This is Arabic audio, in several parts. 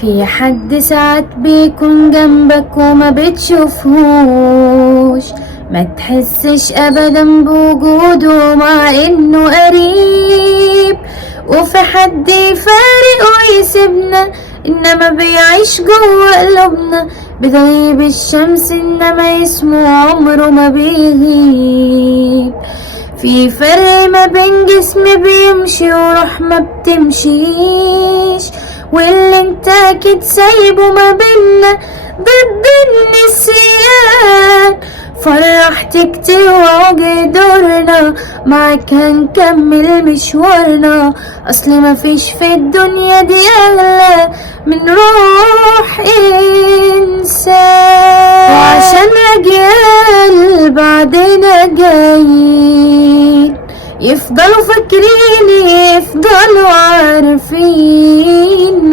في حد ساعات بيكون جنبك وما بتشوفهوش، ما تحسش ابدا بوجوده مع انه قريب. وفي حد يفارق ويسيبنا انما بيعيش جوه قلوبنا، بتغيب الشمس انما اسمه عمره ما بيغيب. في فرق ما بين جسم بيمشي وروح ما بتمشيش، واللي انت اكيد سايبه ما بينا ضد النسيان. فرحت كتير ووجه دورنا معاك هنكمل مشوارنا، اصل مفيش في الدنيا دي اغلى من روح انسان. وعشان اجيال بعدنا جايين يفضلوا فاكرين يفضلوا عارفين،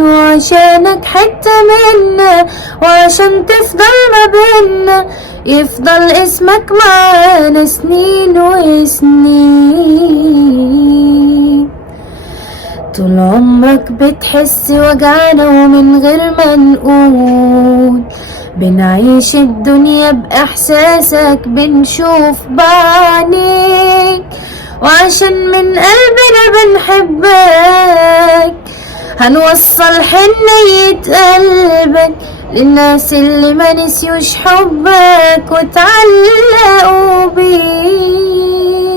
وعشانك حتة منا وعشان تفضل ما بينا يفضل اسمك معانا سنين وسنين. طول عمرك بتحس وجعنا ومن غير ما نقول، بنعيش الدنيا بإحساسك بنشوف بعينيك، وعشان من قلبنا بنحبك هنوصل حنية قلبك للناس اللي ما نسيوش حبك وتعلقوا بيك.